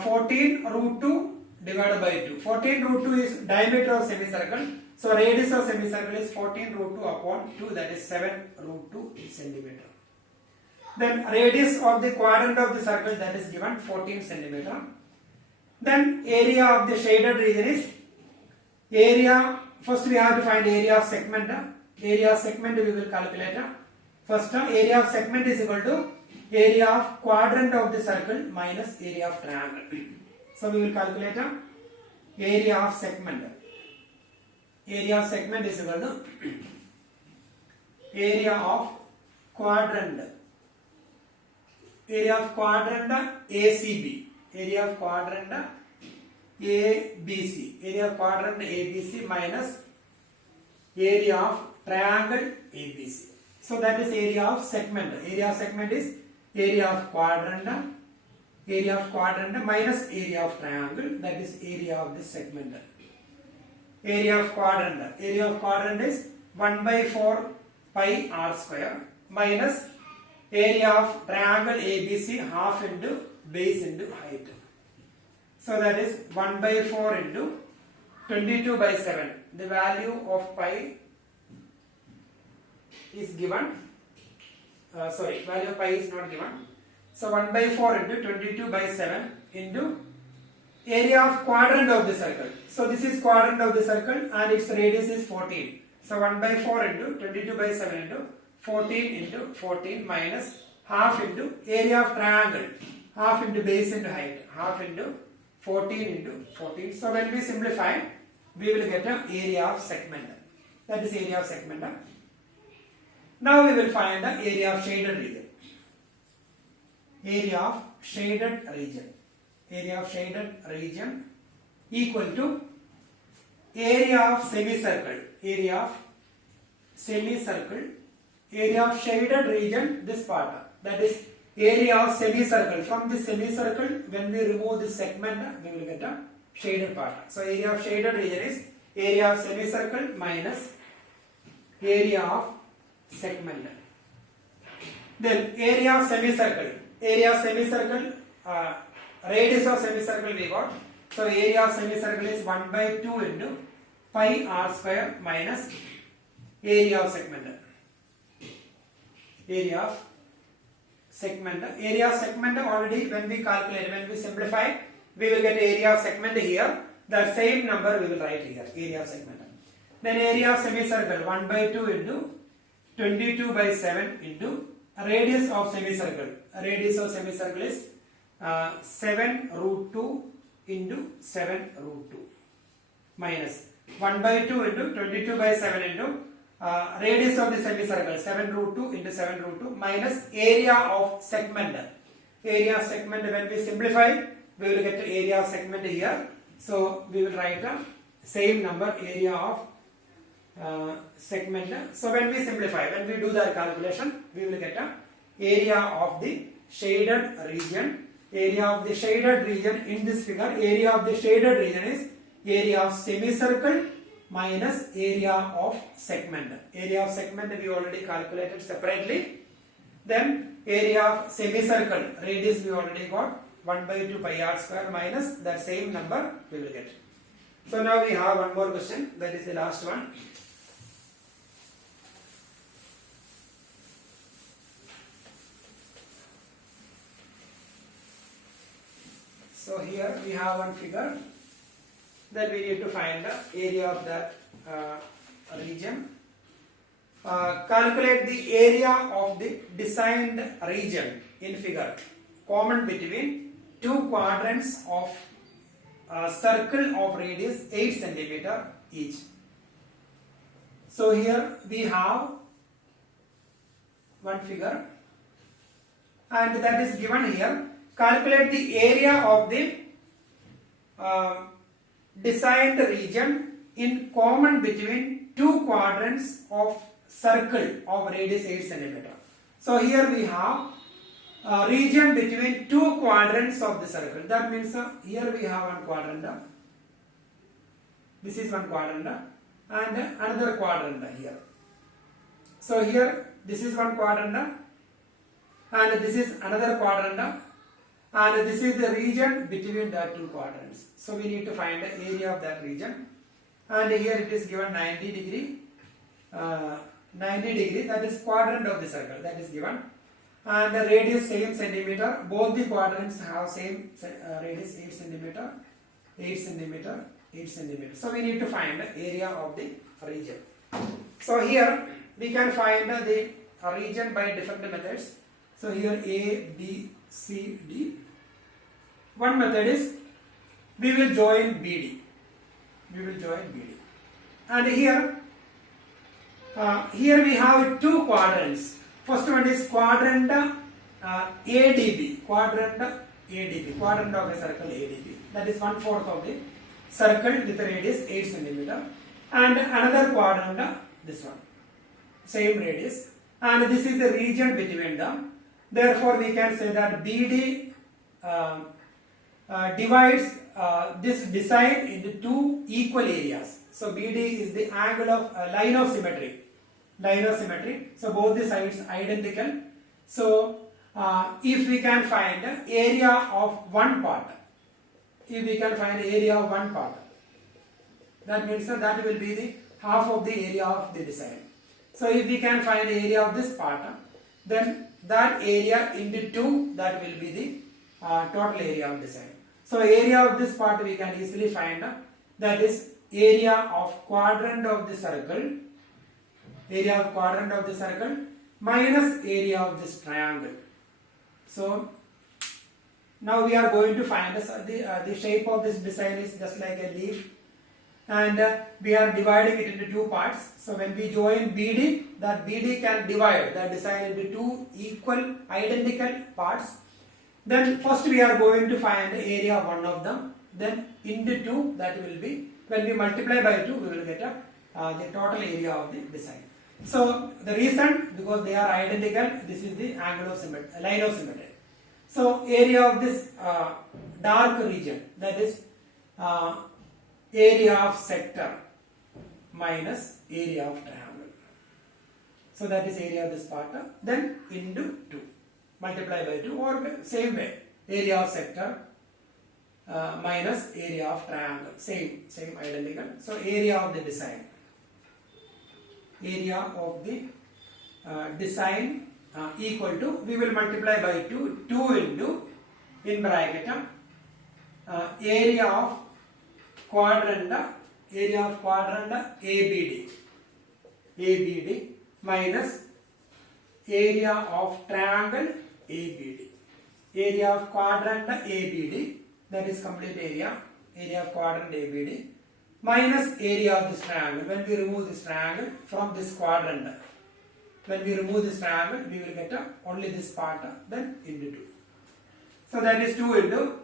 14 root 2 divided by 2. 14 root 2 is diameter of semicircle. So radius of semicircle is 14 root 2 upon 2, that is 7 root 2 centimeter. Then radius of the quadrant of the circle, that is given 14 centimeter. Then area of the shaded region is area. First we have to find area of segment. Area of segment we will calculate. First area of segment is equal to area of quadrant of the circle minus area of triangle. So we will calculate area of segment. Area of segment is equal to area of quadrant. Area of quadrant ACB. Area of quadrant ABC. Area of quadrant ABC minus area of triangle ABC. So that is area of segment. Area of segment is area of quadrant minus area of triangle, that is area of this segment. Area of quadrant is 1/4 pi r square minus area of triangle ABC, half into base into height. So that is 1/4 into 22/7. The value of pi is given. Value of pi is not given. So 1/4 into 22/7 into area of quadrant of the circle. So this is quadrant of the circle and its radius is 14. So 1/4 into 22/7 into 14 into 14 minus half into area of triangle, half into base into height, half into 14 into 14. So when we simplify, we will get an area of segment. That is area of segment. Now we will find the area of shaded region. Area of shaded region. Area of shaded region equal to area of semicircle. Area of semicircle. Area of shaded region, this part. That is area of semicircle. From this semicircle, when we remove this segment, we will get a shaded part. So area of shaded region is area of semicircle minus area of segment. Then area of semicircle. Area of semicircle, radius of semicircle we got. So area of semicircle is 1 by 2 into pi r square minus area of segment. Area of segment already when we calculate, when we simplify, we will get area of segment here. The same number we will write here, area of segment. Then area of semicircle 1 by 2 into 22 by 7 into radius of semicircle. Radius of semicircle is 7 root 2 into 7 root 2 minus 1 by 2 into 22 by 7 into radius of the semicircle 7 root 2 into 7 root 2 minus area of segment. Area of segment, when we simplify, we will get the area of segment here. So we will write the same number, area of segment. So when we simplify, when we do the calculation, we will get a area of the shaded region. Area of the shaded region in this figure, area of the shaded region is area of semicircle minus area of segment. Area of segment we already calculated separately. Then area of semicircle, radius we already got, 1 by 2 pi r square minus that same number we will get. So now we have one more question, that is the last one. So here we have one figure, then we need to find the area of that region. Calculate the area of the designed region in figure common between two quadrants of a circle of radius 8 cm each. So here we have one figure and that is given here. Calculate the area of the designed region in common between two quadrants of circle of radius 8 cm. So here we have a region between two quadrants of the circle. That means here we have one quadrant. This is one quadrant and another quadrant here. So here this is one quadrant and this is another quadrant. And this is the region between the two quadrants. So we need to find the area of that region. And here it is given 90 degree, that is quadrant of the circle, that is given. And the radius same centimeter, both the quadrants have same radius 8 centimeter, 8 centimeter, 8 centimeter. So we need to find the area of the region. So here we can find the region by different methods. So here A, B, C, D. One method is we will join BD. And here we have two quadrants. First one is quadrant ADB. Quadrant of a circle ADB. That is 1/4 of the circle with a radius 8 cm. And another quadrant, this one, same radius. And this is the region between them. Therefore, we can say that BD divides this design into two equal areas. So BD is the angle of line of symmetry. So both the sides identical. So if we can find area of one part, that means that will be the half of the area of the design. So if we can find the area of this part, then that area into 2, that will be the total area of design. So area of this part we can easily find, that is area of quadrant of the circle, minus area of this triangle. So now we are going to find the shape of this design is just like a leaf, and we are dividing it into two parts. So when we join BD, that BD can divide that design into two equal identical parts. Then first we are going to find the area of one of them, then into 2, that will be, when we multiply by 2, we will get the total area of the design. So the reason, because they are identical, this is the angle of symmetry, line of symmetry. So area of this dark region, that is area of sector minus area of triangle. So that is area of this part, then into 2, multiply by 2, or same way, area of sector minus area of triangle. Same identical. So area of the design. Area of the design equal to, we will multiply by 2 into in bracket area of quadrant ABD minus area of triangle ABD. Area of quadrant ABD, that is complete area of quadrant ABD minus area of this triangle. When we remove this triangle from this quadrant, when we remove this triangle, we will get only this part, then into 2. So that is 2 into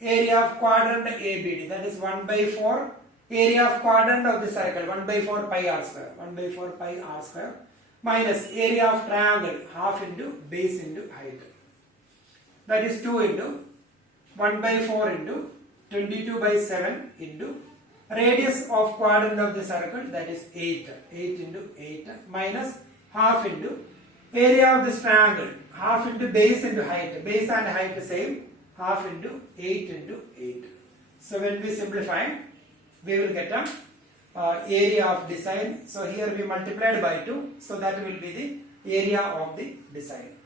area of quadrant ABD, that is 1 by 4 area of quadrant of the circle, 1 by 4 pi r square, 1 by 4 pi r square minus area of triangle, half into base into height. That is 2 into 1 by 4 into 22 by 7 into radius of quadrant of the circle, that is 8 into 8 minus half into area of this triangle, half into base into height, base and height same, half into 8 into 8. So when we simplify, we will get area of design. So here we multiplied by 2, so that will be the area of the design.